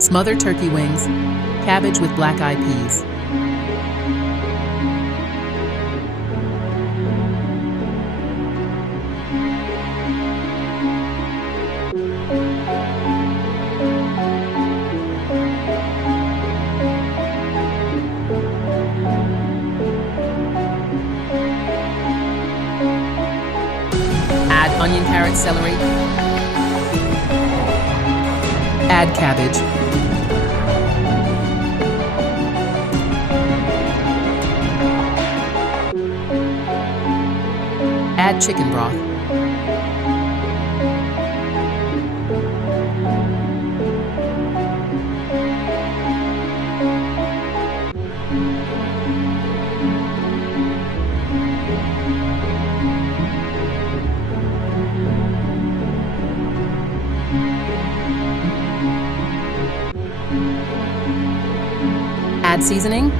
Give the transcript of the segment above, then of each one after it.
Smothered turkey wings, cabbage with black-eyed peas. Add onion, carrot, celery. Add cabbage. Add chicken broth. Add seasoning.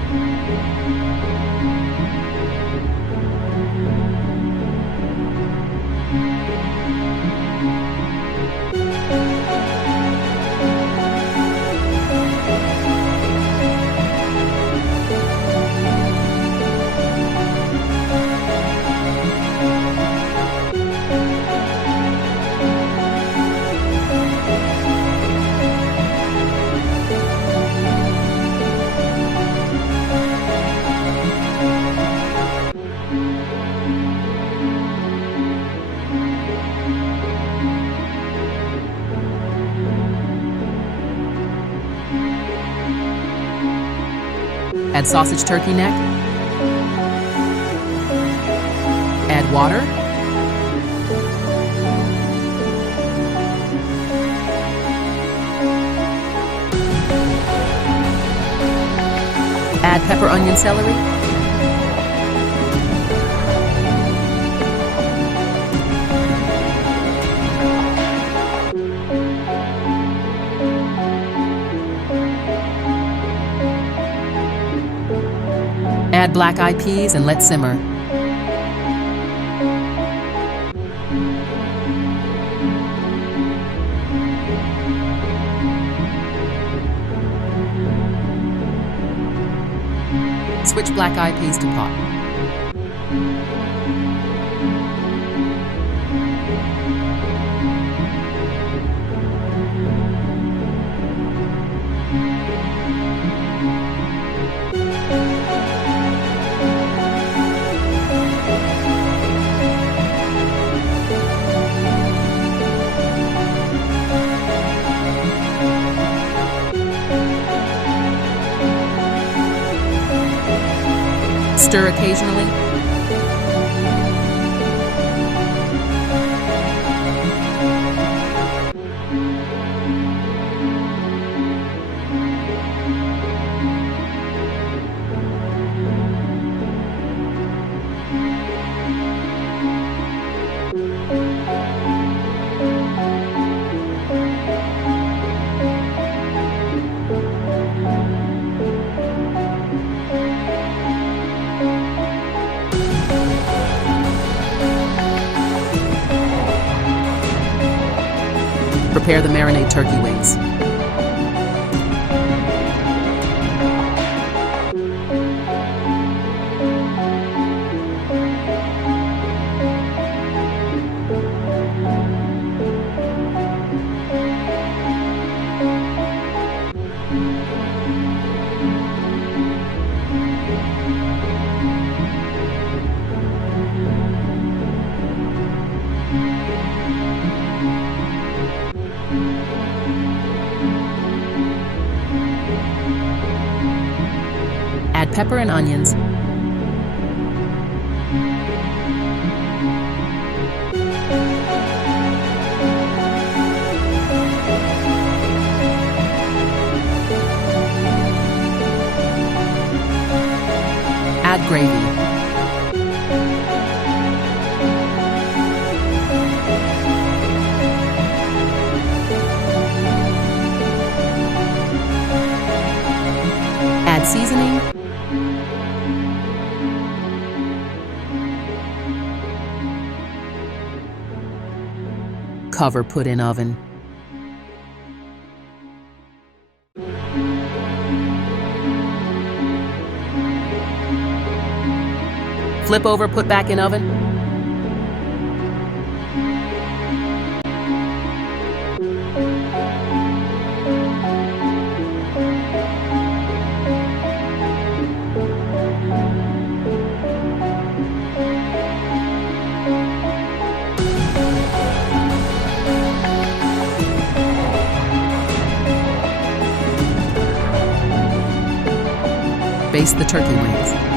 Add sausage turkey neck. Add water. Add pepper, onion, celery. Add black-eyed peas and let simmer. Switch black-eyed peas to pot. Stir occasionally. Prepare the marinade turkey wings. Add pepper and onions. Add gravy. Add seasoning. Cover, put in oven. Flip over, put back in oven. Baste the turkey wings.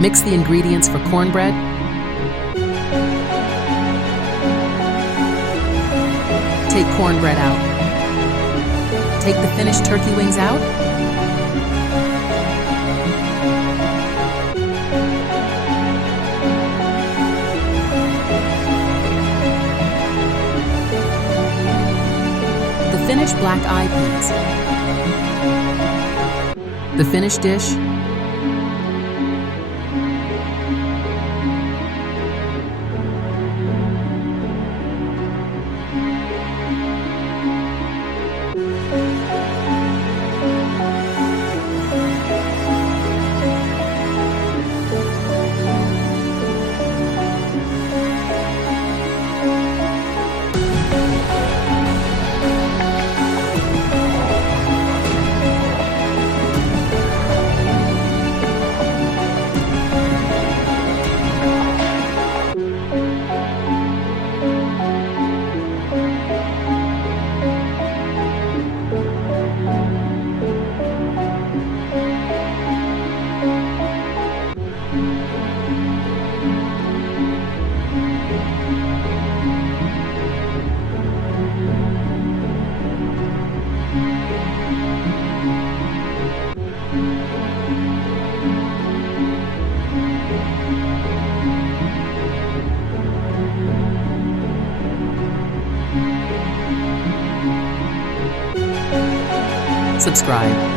Mix the ingredients for cornbread. Take cornbread out. Take the finished turkey wings out. The finished black-eyed peas. The finished dish. Subscribe.